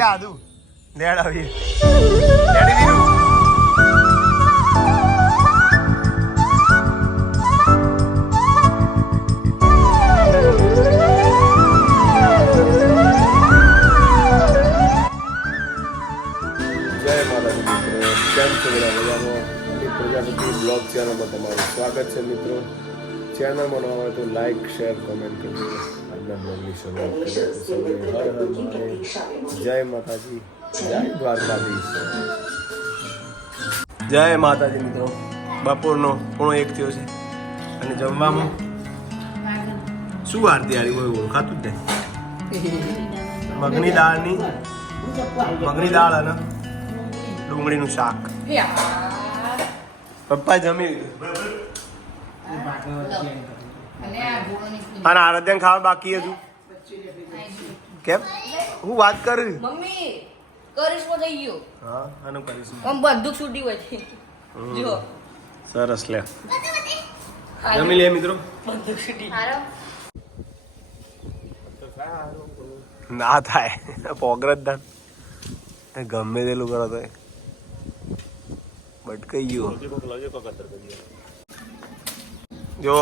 આગી જા આદુ લેડ આવી લેડી વીરુ જય માતાજી મિત્રો કેમ છો બધા મજામાં અમિત પ્રજાપતિ બ્લોગ ચેનલમાં તમારું સ્વાગત છે મિત્રો ચેનલમાં ન હોય તો લાઈક શેર કોમેન્ટ કરજો. આજના બ્લોગની શરૂઆત જય માતાજી. જય દ્વારકાધીશ. જય માતાજી મિત્રો. બપોરનો પોણો એક થયો છે. અને જમવામાં શું આરતી આવી હોય ઓળખાતું જ નહીં. મગની દાળની મગની દાળ અને ડુંગળીનું શાક. પપ્પા જમી લીધું. અને આરાધ્યાને ખાવા બાકી હતું કેમ? હું વાત કરું. મમ્મી કરિશ્મો થઈ ગયો. હા આનું કરિશ્મો. આમ બધું છૂટી હોય છે. જો સરસ લે. જમી લે મિત્રો. બધું છૂટી. ના થાય. પોગ્રત દાન ગમે તેલું કરો તો બટકાઈ ગયો. જો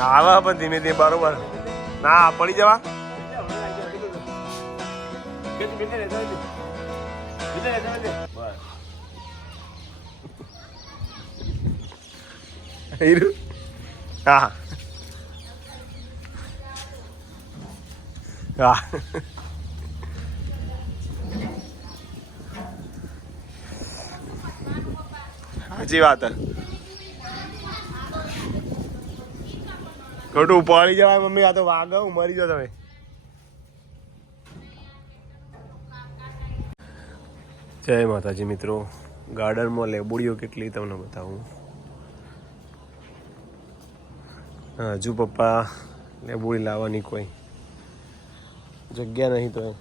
આવે પણ ધીમે ધીમે બરોબર. ના પડી જવા? હા. હા. સાચી વાત ખોટું પાણી જવાય મમ્મી, આ તો વાગે, મરી જાઓ તમે. જય માતાજી મિત્રો. ગાર્ડનમાં લેબુડીઓ કેટલી તમને બતાવું. હજુ પપ્પા લેબુડી લાવવાની કોઈ જગ્યા નહીં તો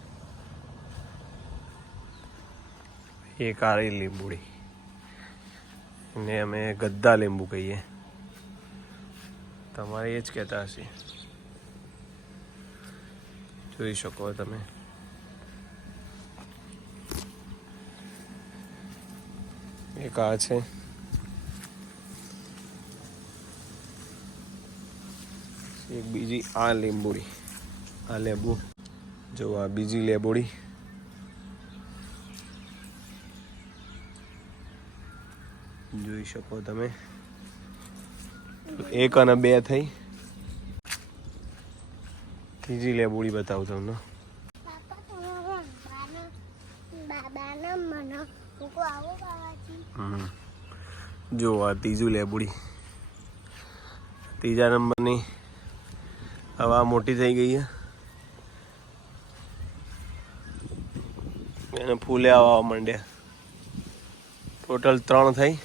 એ કાળી લીંબુડી. ને અમે ગદ્દા લીંબુ કહીએ. તમારે એ જ કહેતા હશે. જોઈ શકો તમે. એક આ છે. એક બીજી આ લીંબુડી આ લેબુ. જો આ બીજી લેબુડી જોઈ શકો તમે. એક અને બે થઈ. ત્રીજી લેબુડી બતાવું તમને. જો આ ત્રીજું લેબુડી ત્રીજા નંબરની હવા મોટી થઈ ગઈ છે. એને ફૂલે આવવા માંડ્યા. ટોટલ ત્રણ થઈ.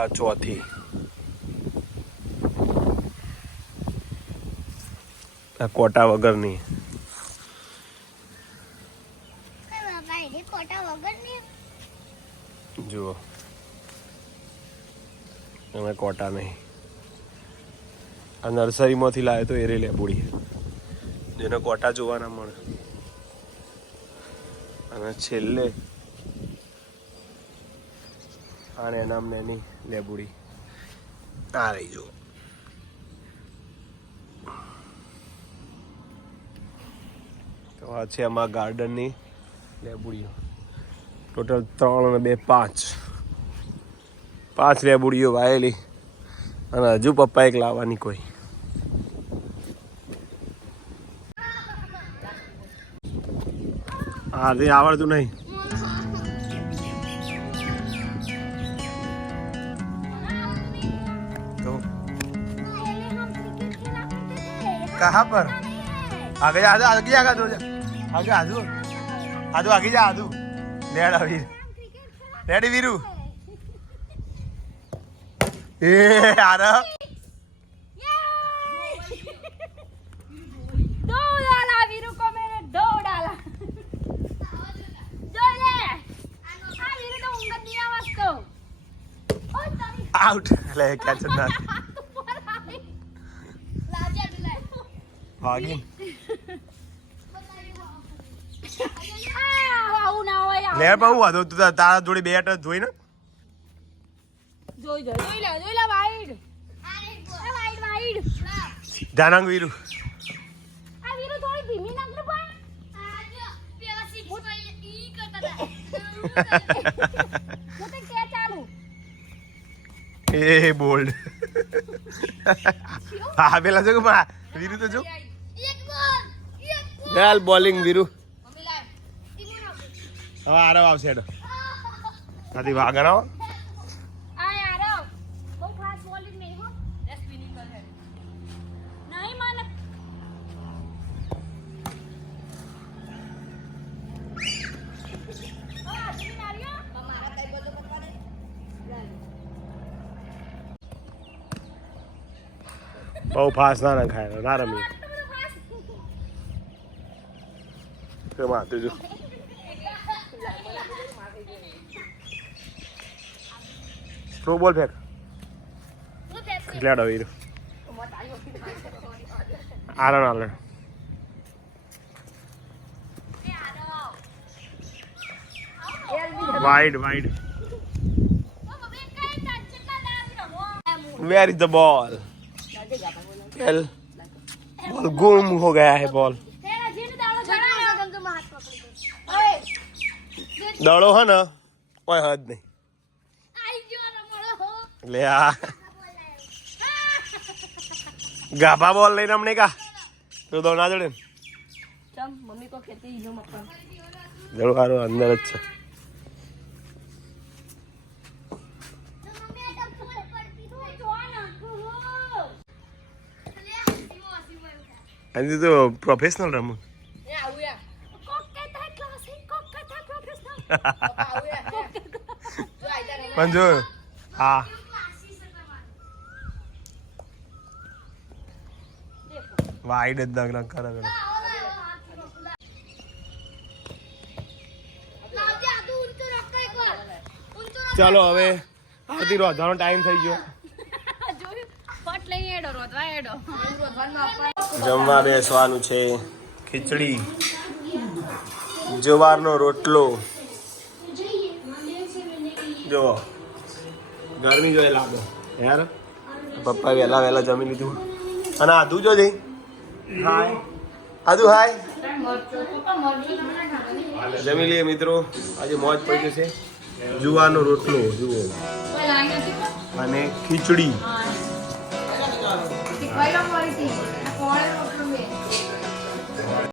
આ ચોથી આ કોટા વગરની. જુઓ. એમાં કોટા નહીં. આ નર્સરીમાંથી લાવ્યો તો એરે લેબુડી જેને કોટા જોવા ના મળે. અને છેલ્લે આને નામને એની લેબુડી. આ રહી જુઓ. તો આ છે અમારા ગાર્ડનની લેબુડીઓ. ટોટલ ત્રણ અને બે પાંચ. પાંચ લેબુડીઓ વાયેલી. અને હજુ પપ્પા એક લાવવાની કોઈ. હા આવડતું નહીં. कहाँ पर आगे जा आजू आगे आगा दो आगे आजू आजू आगे जा आजू लेड़ा वीर रेडी वीरू ए यार दो डाला वीरू को मैंने दो डाला जो ले आ वीरू तो उंगली आवाज तो आउट ले कैच ना ભાગી. લે પણ હું વાંધો તું તારા જોડે બે અટક જોઈ ને. જોઈ લે જોઈ લે જોઈ લે વાઈડ. એ વાઈડ વાઈડ. ધ્યાનાંગ વીરુ. આ વીરુ થોડી ધીમી નાખ ને પણ. હું તો કે ચાલુ. એ બોલ્ડ. હા પેલા જો કે વીરુ તો જો. વેલ બોલિંગ વીરુ હવે આરવ આવશે હેડો. નથી વાગર આવો. બહુ ફાસ્ટ ના ખાય ના એ સ્પિનિંગ કર હેડ નહીં મને આ ધીમી નારીઓ મારા કઈ બધું પપ્પા દે બહુ ફાસ્ટ ના નખાય ના રમી કે માથે જો. થ્રો બોલ ફેંક. લેડો Veer Aran Aran wide wide where is the ball ball ગુમ હો ગયા હે બોલ દડો હે ને કોઈ હદ નહીં. લે આ. ગાભા બોલ લઈને અમને કા? તો દો ના જડે મમ્મી કો ખેતી ઈનો મક્કા જડો હારો અંદર જ છે. અને તો પ્રોફેશનલ રમું એ આવું યા કોક કહેતા હે ક્લાસિક કોક કહેતા હે પ્રોફેશનલ પપ્પા આવું યા જો આઈતા રે પણ જો હા. વાઈડ જ દગ નગ કરે. ચાલો હવે આવતી રોધવાનો ટાઈમ થઈ ગયો. જમવા બેસવાનું છે. ખીચડી. જુવારનો રોટલો. જો ગરમી જોઈએ લાગે. યાર પપ્પા વહેલા વહેલા જમી લીધું. અને આધુ જો જઈ. હાય. આધુ હાય. જમી લઈએ મિત્રો. આજે મોજ પડી છે. જુવાનો રોટલો જુઓ. અને ખીચડી.